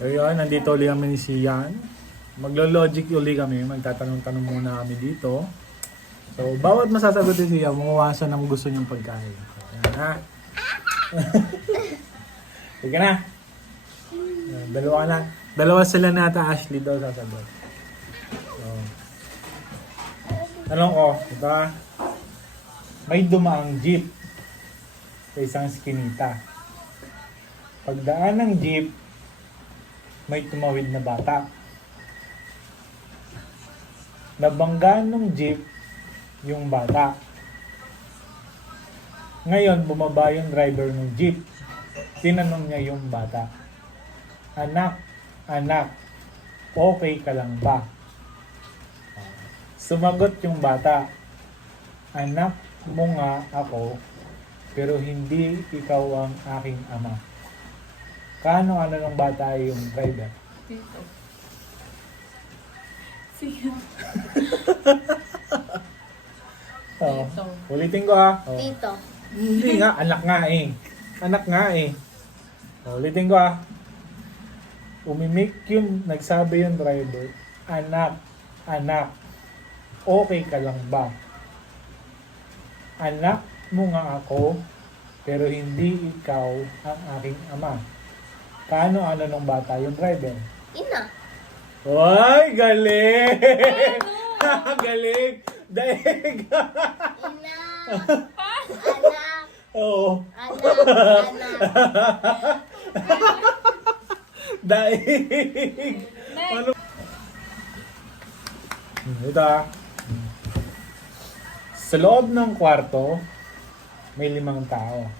Ayun, nandito ulit kami ni Sian. Maglo-logic ulit kami. Magtatanong-tanong muna kami dito. So, bawat masasagot ni Sian, makuha siya ng gusto niyang pagkain. Ayan na. Sige na. Ayan, dalawa na. Dalawa sila na ata Ashley daw sasagot. So, tanong ko, diba? May dumaang jeep sa isang skinita. Pagdaan ng jeep, may tumawid na bata. Nabangga ng jeep yung bata. Ngayon, bumaba yung driver ng jeep. Tinanong niya yung bata, Anak, okay ka lang ba? Sumagot yung bata, Anak mo nga ako, pero hindi ikaw ang aking ama. Kaano-ano ng bata yung driver? Tito. Sige. Oh, Tito. ulitin ko ha. Oh. Tito. Hindi nga, anak nga eh. Anak nga eh. Oh, ulitin ko ha. Umimik yung, nagsabi yung driver, Anak, okay ka lang ba? Anak mo nga ako, pero hindi ikaw ang aking ama. Kaano-ano ng bata yung driver? Ina. Ay, galing! Galing! Daig! Ina. Anak. Oo. Anak. Daig! Ano? Ito ah. Sa loob ng kwarto, may 5 tao.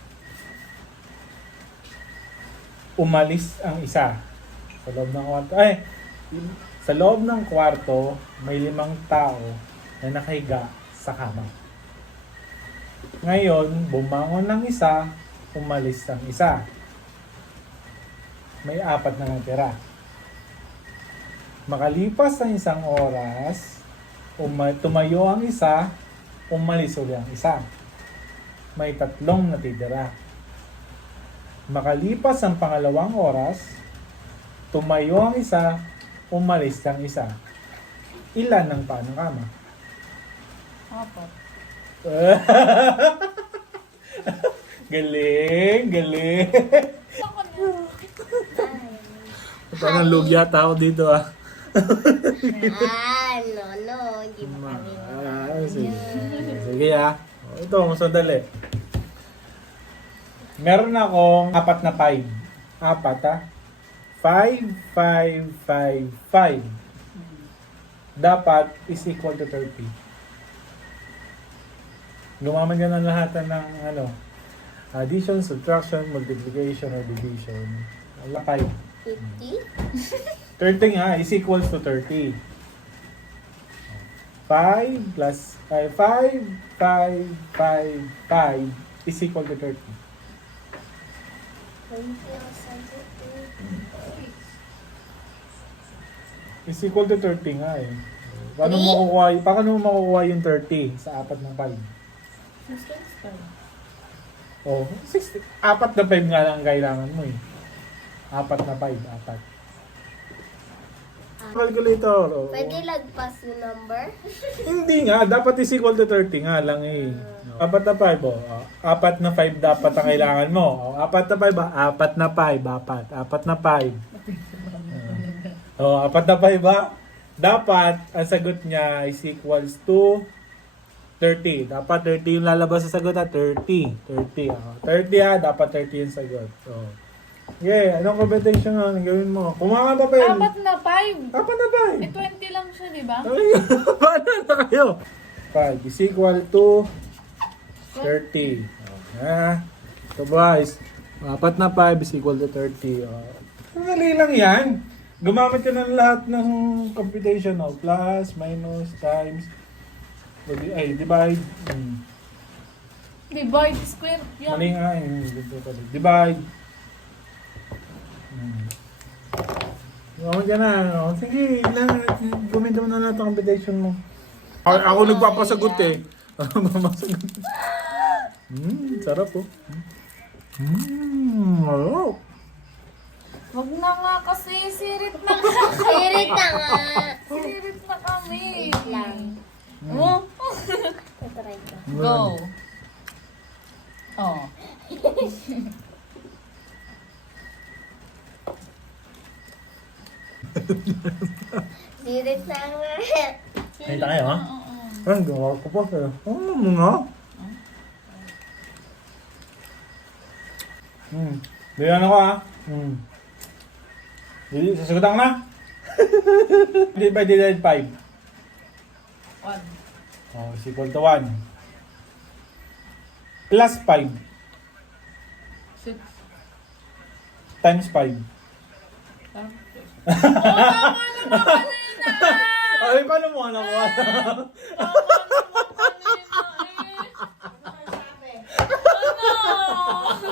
Umalis ang isa. Sa loob ng kwarto, sa loob ng kwarto, may 5 tao na nakahiga sa kama. Ngayon, bumangon ng isa, umalis ang isa. May 4 na natira. Makalipas ang 1 oras, tumayo ang isa, umalis ulit ang isa. May 3 natitira. Makalipas ang 2 oras, tumayo ang isa, umalis ang isa. Ilan ang paa ng kama? 4. Galing! Ako na. Parang lugi yata ako dito ah. No. Hindi mo kami. Sige ah. Ito, mas madali. Meron akong 4 na 5. 4 ah. 5, 5, 5, 5. Dapat is equal to 30. Gumaman ka ng lahat ng addition, subtraction, multiplication, or division. Wala 5. 50. 30 nga is equals to 30. 5 plus 5, 5 is equal to 30. 20 Is equal to 30 nga eh. Paano mo makukuha yung 30 sa 4 ng 5? 6. Oh, 60. 4 na 5 nga lang ang kailangan mo eh. 4 na 5, 4. Calculator. Oh. Pwede lagpas yung number? Hindi nga, dapat is equal to 30 nga lang eh. 4 na 5 oh. 4 na 5 dapat ang kailangan mo. 4 na 5 ba? 4 na 5, 4 na 5. Oh, 4 na 5 ba? Dapat, ang sagot niya is equals to 30. Dapat 30 yung lalabas sa sagot ha. 30. 30 ah. 30 ha. Dapat 30 yung sagot. So, yeah, anong competition nga? Anong gawin mo? Kumuha ka papel. 4 na 5. 4 na 5. 20 lang siya, di ba? Ay, paano na kayo? 5 is equal to 30. Ah, so boys, 4 na 5 is equal to 30. Madali lang yan. Gumamit ka ng lahat ng computation. Plus, minus, times, divide. Divide, square. Yan. Mali nga. Divide. Gumamit ka na. Sige, gumit mo na lahat ng computation mo. Ako nagpapasagot eh. Sarap oh. Sarap. Wag na nga kasi, sirit na nga. Sirit na nga. Sirit na kami. Wait lang. Oh. Tatry ko. Go. Oh. Sirit na nga. Ay, tayo, ha? Oo. Ay, gawa ko pa sa'yo. Oo, mga. Diyan ako, ha? Sasagutan ko na? Divided by 5. 1. Oh, is equal to 1. Plus 5 6. times 5. Ay, paano mo anak ko?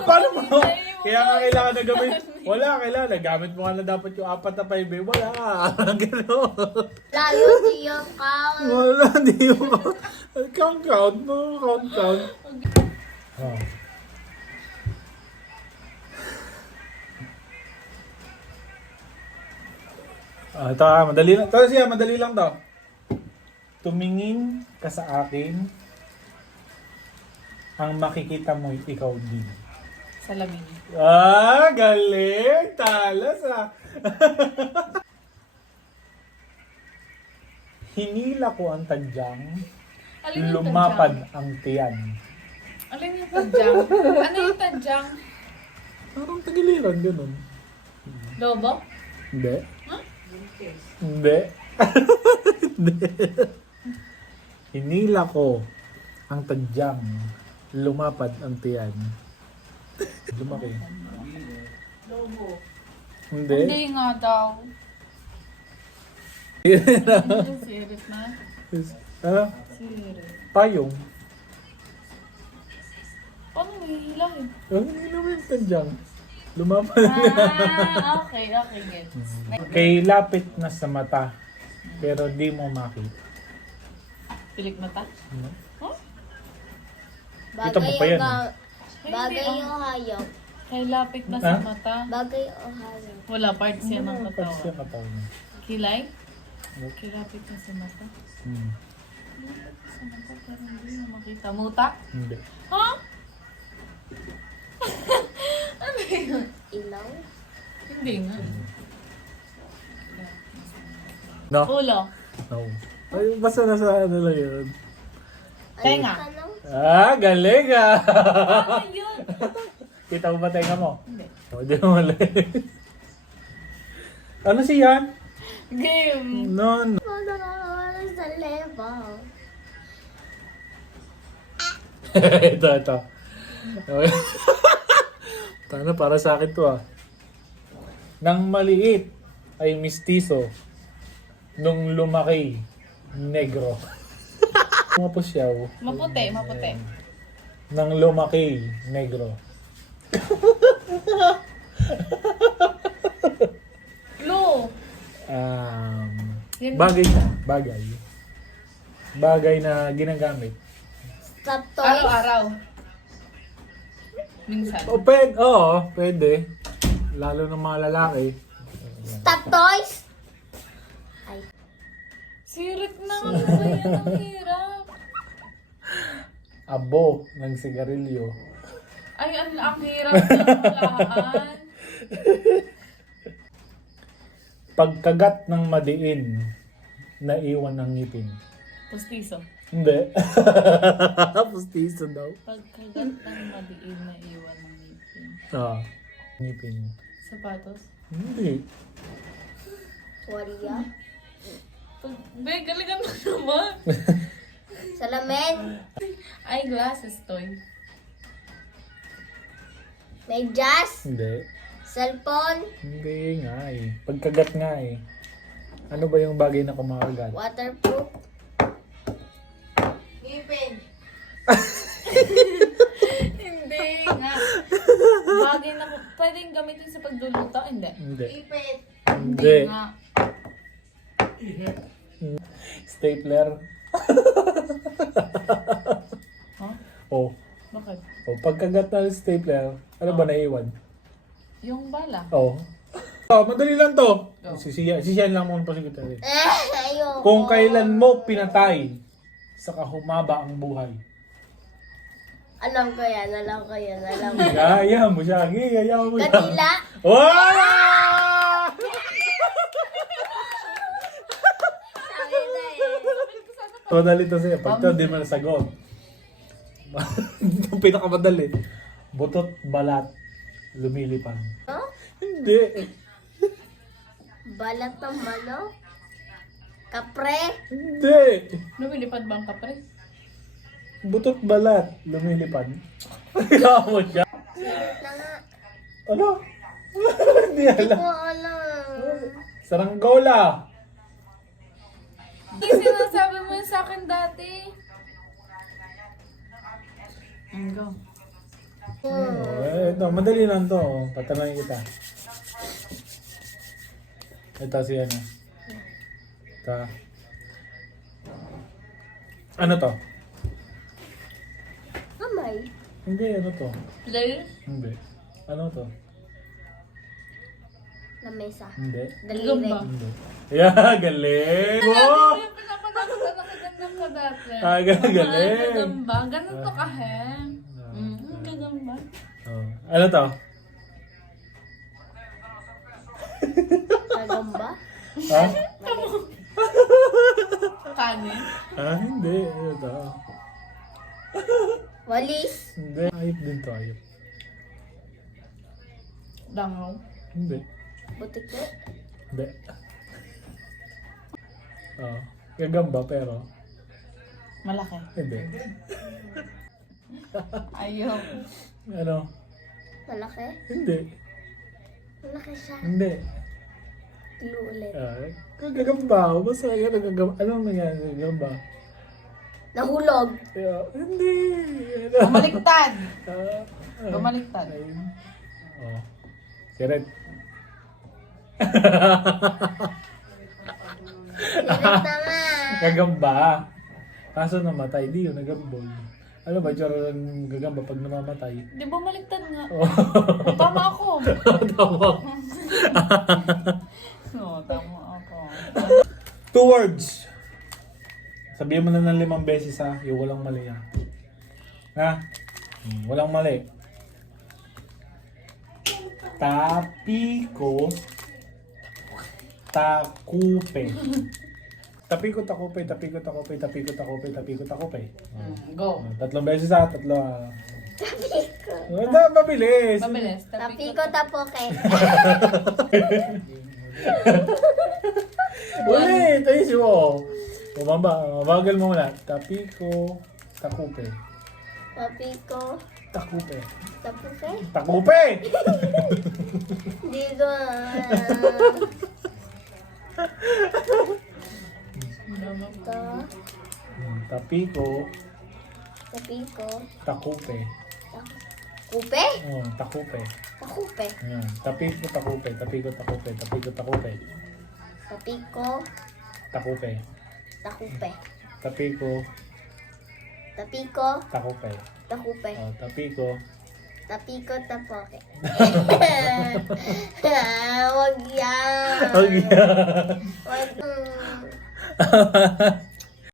Paano mo? Kaya nga kailangan na gamit. Wala, kailangan. Nagamit mo nga na dapat yung 4 na 5 eh. Wala. Gano'n. Layo di yung count. Wala, di yung... Count mo. Count. Oh. Ito madali lang. Ito siya, madali lang to. Tumingin ka sa akin, ang makikita mo ikaw din. Salamin. Galing! Talas Hinila ko ang tadyang, Alin yung lumapad tadyang? ang tiyan. Alin yung tadyang? Ano yung tadyang? Parang tagiliran, ganun. Lobo? Hindi. Huh? Hindi. Hindi. Hinila ko ang tadyang, lumapad ang tiyan. Lumaki. Lobo. Hindi. Hindi nga daw. Sirit na. Ano? Sirit. Payong. Paano mahihilahin? Ang naman yung tadyang. Lumapad. Okay, gets. Kay lapit na sa mata, pero di mo makita. Pilik mata? Huh? Kita mo pa yan, Bagay yung hayop. Kay lapit ba sa Ha? mata? Bagay o hayop. Wala, parts yan ng Pag siya katawan. katawan. Kilay? Kay lapit na sa mata? Hmm. Lapit sa mata pero hindi mo makita. Muta? Hindi. Ha? Ano yun? Ilaw. Hindi nga. No? Ulo. No. Ay, basta nasa ano lang yun. Tenga. Ano? Galing Ano yun? Kita mo ba tenga mo? Hindi. Di mo mali. Ano siya? Game. No. Ano nakakawala sa level? ito. Okay. Tana, para sa akin to Nang maliit ay mistiso, nung lumaki, negro. Mga siya. Maputi. Nang lumaki, negro. Blue. Yun. Bagay na ginagamit. Stop toys. Araw-araw. Minsan. Pwede. Lalo ng mga lalaki. Stop toys. Ay. Sirit na nga ba yan? Ang hirap. Abo ng sigarilyo. Ay, ang hirap ng hulaan. Pagkagat ng madiin, naiwan ng ngipin. Pustiso. Hindi. Pustiso daw. Pagkagat ng madiin na iwan ng ngipin. Ngipin. Sapatos. Hindi. Waria. Galingan mo naman. Salamin. Eyeglasses, toy. Medyas. Hindi. Cellphone. Hindi nga Pagkagat nga Ano ba yung bagay na kumakagat? Waterproof. Ngipin. Hindi nga. Bagay na pwedeng gamitin sa pagduluto. Hindi. Hindi. Ipit. Hindi. Nga. Stapler. Huh? Oh. Bakit? Pagkagat ng stapler, ano ba naiwan? Yung bala. Oh. Oh, madali lang to. Sisiyan lang muna pa si Kuya. Ayoko. Kung kailan mo pinatay, saka humaba ang buhay. Alam ko yan, alam ko yan, alam ko. Gaya mo siya. Gaya mo siya. Kanila. Wow! Sabi na eh. Madali to sa'yo. Pag ito, di mo nasagot. Ang pinakamadali. Butot, balat, lumilipad. No? Hindi. Balat ng manok? Kapre? Hindi. Lumilipad ba ang kapre? Butot, balat, lumilipad. Kaya mo siya. Na nga. Ano? Hindi Hindi alam. ko alam. Saranggola. Hindi sinasabi mo yun sa akin dati. Go. Ito, madali lang to. Patanungin kita. Ito si ano. Ito. Ano to? Kamay. Hindi, ano to? Dahil? Hindi. Ano to? Lamesa. Hindi. Daliri. Gamba. Hindi. Yeah, galing! Wow! Pinapanagot ka nakaganda ka dati. Galing! Gagamba. Ganun to kahe. Gagamba. Oh. Ano to? Kagamba. Ha? Kanin. Ha? Hindi. Ano to? Walis. Hindi. Ayop din to, ayop. Dangaw. Hindi. Butikot. Hindi. Oh. Gagamba pero Malaki. hindi. Ayaw. Ano? Malaki. Hindi. Malaki siya. Hindi. Tilo ulit. Gagamba. Basta yan gagamba. Ano nangyari? Gagamba. Nahulog. Hindi. Bumaliktad. Ah, Bumaliktad. ayun. Oh. Siret. Sirit na nga. Gagamba. Kaso namatay. Di yun. Nagambol. Ano ba? Tsura ng gagamba pag namamatay. Di ba bumaliktad nga? Oh. Tama ako. Tama. Oo, tama ako. 2 words. Sabihin mo na ng 5 beses ha. Yung walang mali ha. Ha? Walang mali. Tapiko. Takupe. Tapiko, takupe, tapiko, takupe, tapiko, takupe, tapiko, takupe. Go. 3 beses ha. 3 ha. Hindi, mabilis. Mabilis. Tapiko tapoke. Ulit, ayusin mo. Bumaba, bagal mo muna. Tapiko, takupe. Tapiko. Takupe. Tapuke. Takupe! Hindi ko. Ito. Tapiko, Tapiko. takupe. Kupe? Takupe. Takupe. Ayan. Tapiko, takupe. Tapiko, takupe. Tapiko, takupe. Tapiko. Takupe. Takupe. Tapiko, Tapiko. takupe. Takupe. Tapiko. Tapiko tapoke. Wag yan. Okay. Wag.